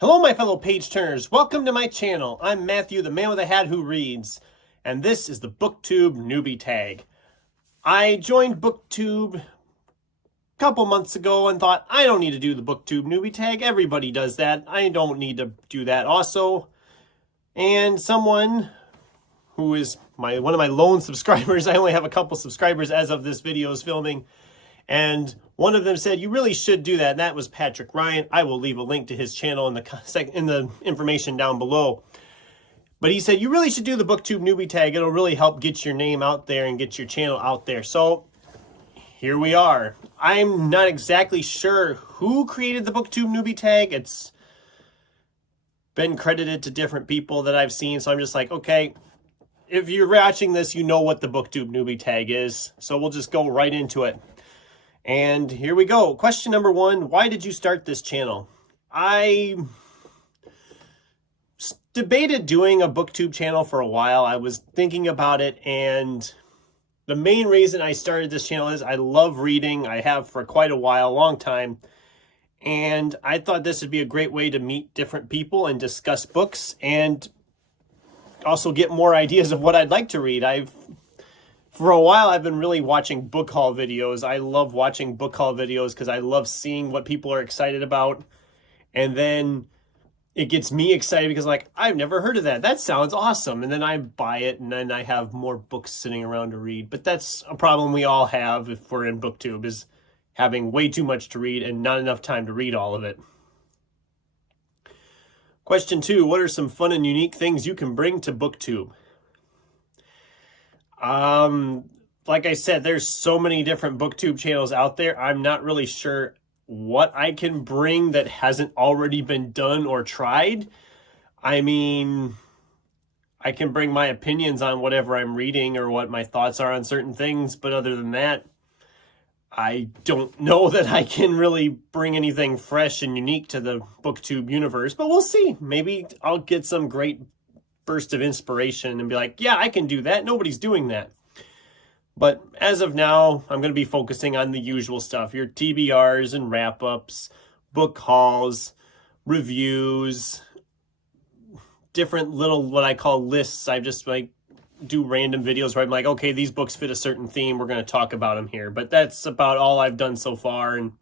Hello, my fellow page turners. Welcome to my channel. I'm Matthew, the man with a hat who reads, and this is the Booktube Newbie Tag. I joined Booktube a couple months ago and thought, I don't need to do the Booktube Newbie Tag. Everybody does that. I don't need to do that also. And someone who is one of my lone subscribers, I only have a couple subscribers as of this video's filming, and one of them said, you really should do that. And that was Patrick Ryan. I will leave a link to his channel in the information down below. But he said, you really should do the Booktube Newbie Tag. It'll really help get your name out there and get your channel out there. So here we are. I'm not exactly sure who created the Booktube Newbie Tag. It's been credited to different people that I've seen. So I'm just like, okay, if you're watching this, you know what the Booktube Newbie Tag is. So we'll just go right into it. And here we go. Question number 1, why did you start this channel? I debated doing a booktube channel for a while. I was thinking about it, and the main reason I started this channel is I love reading. I have for quite a while, a long time. And I thought this would be a great way to meet different people and discuss books and also get more ideas of what I'd like to read. For a while, I've been really watching book haul videos. I love watching book haul videos because I love seeing what people are excited about. And then it gets me excited because, like, I've never heard of that. That sounds awesome. And then I buy it, and then I have more books sitting around to read. But that's a problem we all have if we're in booktube, is having way too much to read and not enough time to read all of it. Question 2, what are some fun and unique things you can bring to booktube? Like I said, there's so many different booktube channels out there. I'm not really sure what I can bring that hasn't already been done or tried. I mean, I can bring my opinions on whatever I'm reading or what my thoughts are on certain things, but other than that, I don't know that I can really bring anything fresh and unique to the booktube universe, but we'll see. Maybe I'll get some great burst of inspiration and be like, yeah, I can do that. Nobody's doing that. But as of now, I'm going to be focusing on the usual stuff, your TBRs and wrap-ups, book hauls, reviews, different little what I call lists. I just like do random videos where I'm like, okay, these books fit a certain theme. We're going to talk about them here. But that's about all I've done so far. And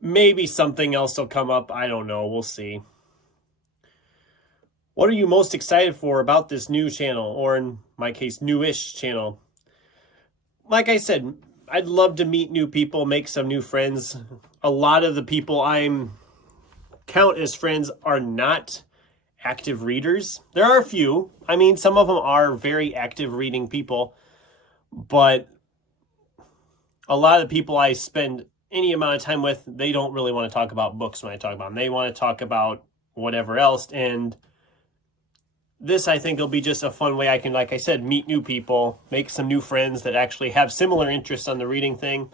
maybe something else will come up. I don't know. We'll see. What are you most excited for about this new channel, or in my case, newish channel? Like I said, I'd love to meet new people, make some new friends. A lot of the people I'm count as friends are not active readers. There are a few. I mean, some of them are very active reading people, but a lot of the people I spend any amount of time with, they don't really want to talk about books when I talk about them. They want to talk about whatever else, and this, I think, will be just a fun way I can, like I said, meet new people, make some new friends that actually have similar interests on the reading thing.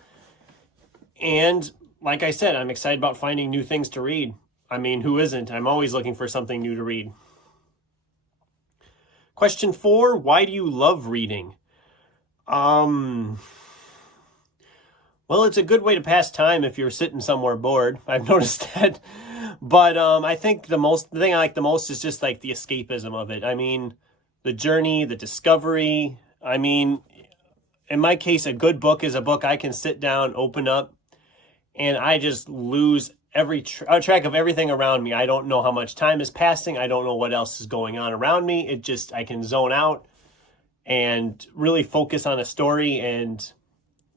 And like I said, I'm excited about finding new things to read. I mean, who isn't? I'm always looking for something new to read. Question 4, why do you love reading? Well, it's a good way to pass time if you're sitting somewhere bored. I've noticed that. But I think the thing I like the most is just like the escapism of it. I mean, the journey, the discovery. I mean, in my case, a good book is a book I can sit down, open up, and I just lose track of everything around me. I don't know how much time is passing. I don't know what else is going on around me. I can zone out and really focus on a story, and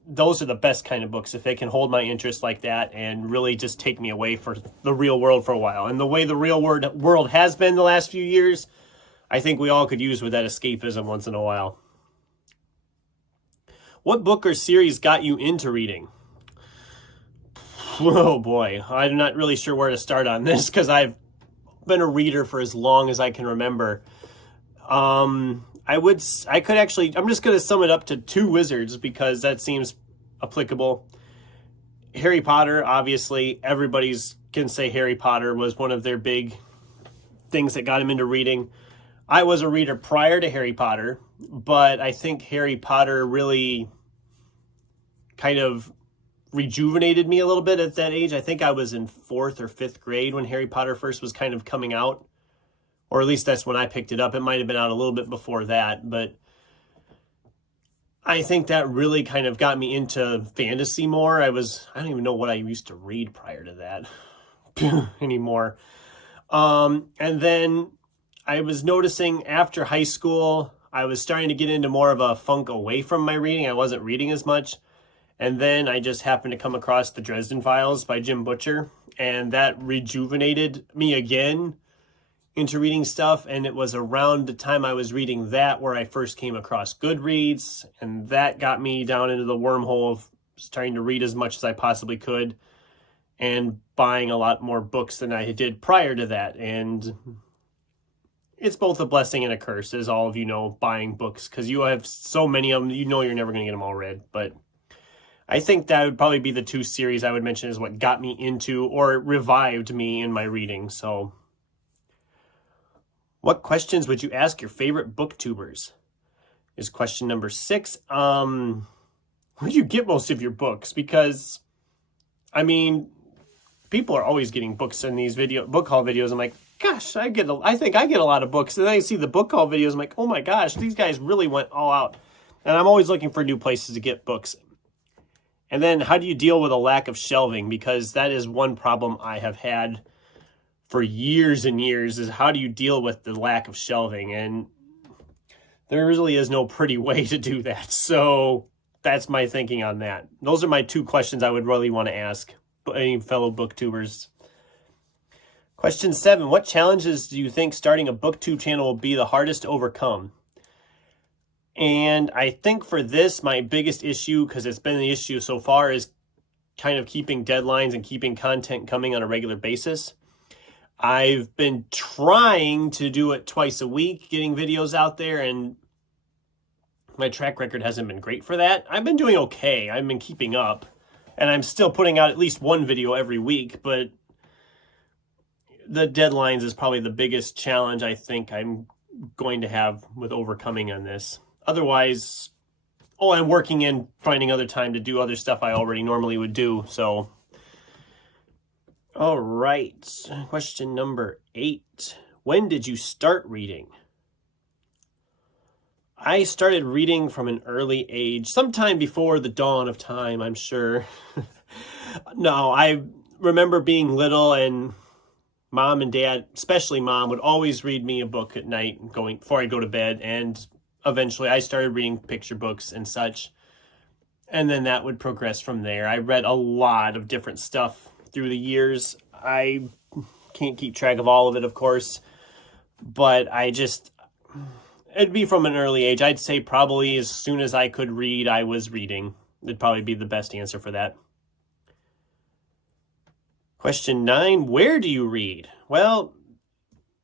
those are the best kind of books, if they can hold my interest like that and really just take me away for the real world for a while. And the way the real world has been the last few years, I think we all could use with that escapism once in a while. What book or series got you into reading? Oh boy, I'm not really sure where to start on this because I've been a reader for as long as I can remember. I'm just going to sum it up to 2 wizards because that seems applicable. Harry Potter, obviously, everybody's can say Harry Potter was one of their big things that got him into reading. I was a reader prior to Harry Potter, but I think Harry Potter really kind of rejuvenated me a little bit at that age. I think I was in 4th or 5th grade when Harry Potter first was kind of coming out. Or at least that's when I picked it up. It might have been out a little bit before that, but I think that really kind of got me into fantasy more. I don't even know what I used to read prior to that anymore. And then I was noticing after high school, I was starting to get into more of a funk away from my reading. I wasn't reading as much. And then I just happened to come across the Dresden Files by Jim Butcher, and that rejuvenated me again into reading stuff. And it was around the time I was reading that where I first came across Goodreads, and that got me down into the wormhole of starting to read as much as I possibly could and buying a lot more books than I did prior to that. And it's both a blessing and a curse, as all of you know, buying books, because you have so many of them, you know you're never going to get them all read. But I think that would probably be the 2 series I would mention is what got me into or revived me in my reading. So what questions would you ask your favorite booktubers? Is question number 6. Where do you get most of your books? Because, I mean, people are always getting books in these book haul videos. I'm like, gosh, I think I get a lot of books. And then I see the book haul videos. I'm like, oh my gosh, these guys really went all out. And I'm always looking for new places to get books. And then how do you deal with a lack of shelving? Because that is one problem I have had for years and years, is how do you deal with the lack of shelving? And there really is no pretty way to do that. So that's my thinking on that. Those are my 2 questions I would really want to ask any fellow booktubers. Question 7, what challenges do you think starting a booktube channel will be the hardest to overcome? And I think for this, my biggest issue, because it's been the issue so far, is kind of keeping deadlines and keeping content coming on a regular basis. I've been trying to do it twice a week, getting videos out there, and my track record hasn't been great for that. I've been doing okay. I've been keeping up, and I'm still putting out at least 1 video every week, but the deadlines is probably the biggest challenge I think I'm going to have with overcoming on this. Otherwise, I'm working in finding other time to do other stuff I already normally would do, so. All right, question number 8. When did you start reading? I started reading from an early age, sometime before the dawn of time, I'm sure. No, I remember being little, and Mom and Dad, especially Mom, would always read me a book at night before I go to bed, and eventually I started reading picture books and such, and then that would progress from there. I read a lot of different stuff through the years. I can't keep track of all of it, of course, but it'd be from an early age. I'd say probably as soon as I could read, I was reading. It'd probably be the best answer for that. Question 9, where do you read? Well,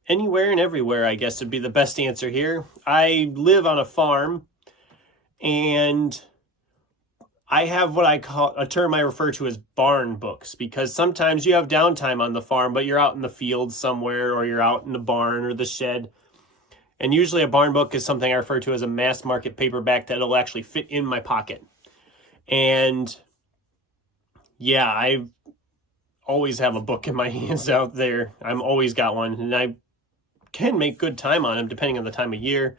anywhere and everywhere, I guess, would be the best answer here. I live on a farm, and I have what I call a term I refer to as barn books, because sometimes you have downtime on the farm, but you're out in the field somewhere, or you're out in the barn or the shed. And usually a barn book is something I refer to as a mass market paperback that'll actually fit in my pocket. And yeah, I always have a book in my hands out there. I'm always got one, and I can make good time on them depending on the time of year.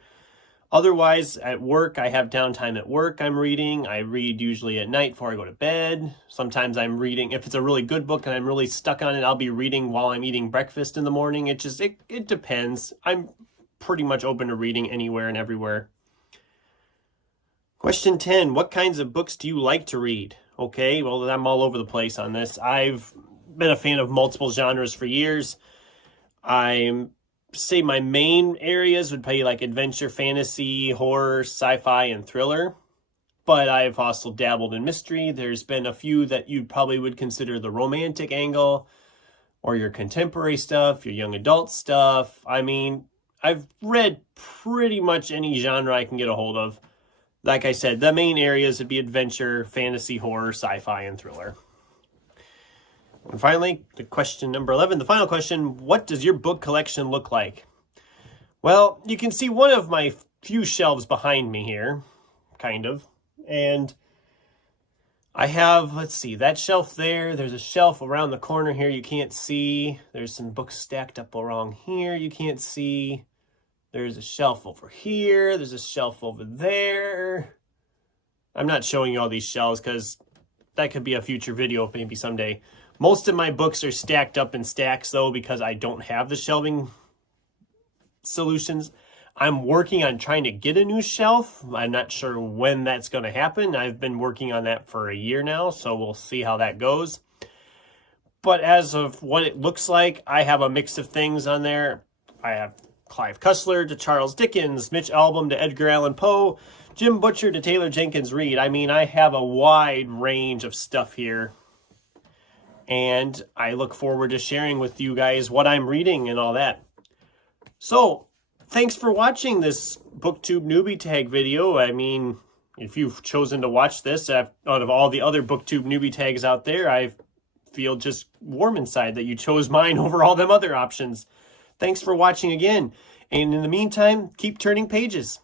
Otherwise, at work, I have downtime at work. I'm reading. I read usually at night before I go to bed. Sometimes I'm reading. If it's a really good book and I'm really stuck on it, I'll be reading while I'm eating breakfast in the morning. It depends. I'm pretty much open to reading anywhere and everywhere. Question 10, what kinds of books do you like to read? Okay, well, I'm all over the place on this. I've been a fan of multiple genres for years. I'm say my main areas would be like adventure, fantasy, horror, sci-fi, and thriller. But I've also dabbled in mystery. There's been a few that you probably would consider the romantic angle, or your contemporary stuff, your young adult stuff. I mean, I've read pretty much any genre I can get a hold of. Like I said, the main areas would be adventure, fantasy, horror, sci-fi, and thriller. And finally, the question number 11, the final question, what does your book collection look like? Well, you can see one of my few shelves behind me here, kind of. And I have, let's see, that shelf there. There's a shelf around the corner here you can't see. There's some books stacked up around here you can't see. There's a shelf over here. There's a shelf over there. I'm not showing you all these shelves because that could be a future video maybe someday. Most of my books are stacked up in stacks though because I don't have the shelving solutions. I'm working on trying to get a new shelf. I'm not sure when that's going to happen. I've been working on that for a year now, so we'll see how that goes. But as of what it looks like, I have a mix of things on there. I have Clive Cussler to Charles Dickens, Mitch Albom to Edgar Allan Poe, Jim Butcher to Taylor Jenkins Reid. I mean, I have a wide range of stuff here. And I look forward to sharing with you guys what I'm reading and all that. So, thanks for watching this Booktube Newbie Tag video. I mean, if you've chosen to watch this out of all the other Booktube Newbie Tags out there, I feel just warm inside that you chose mine over all them other options. Thanks for watching again. And in the meantime, keep turning pages.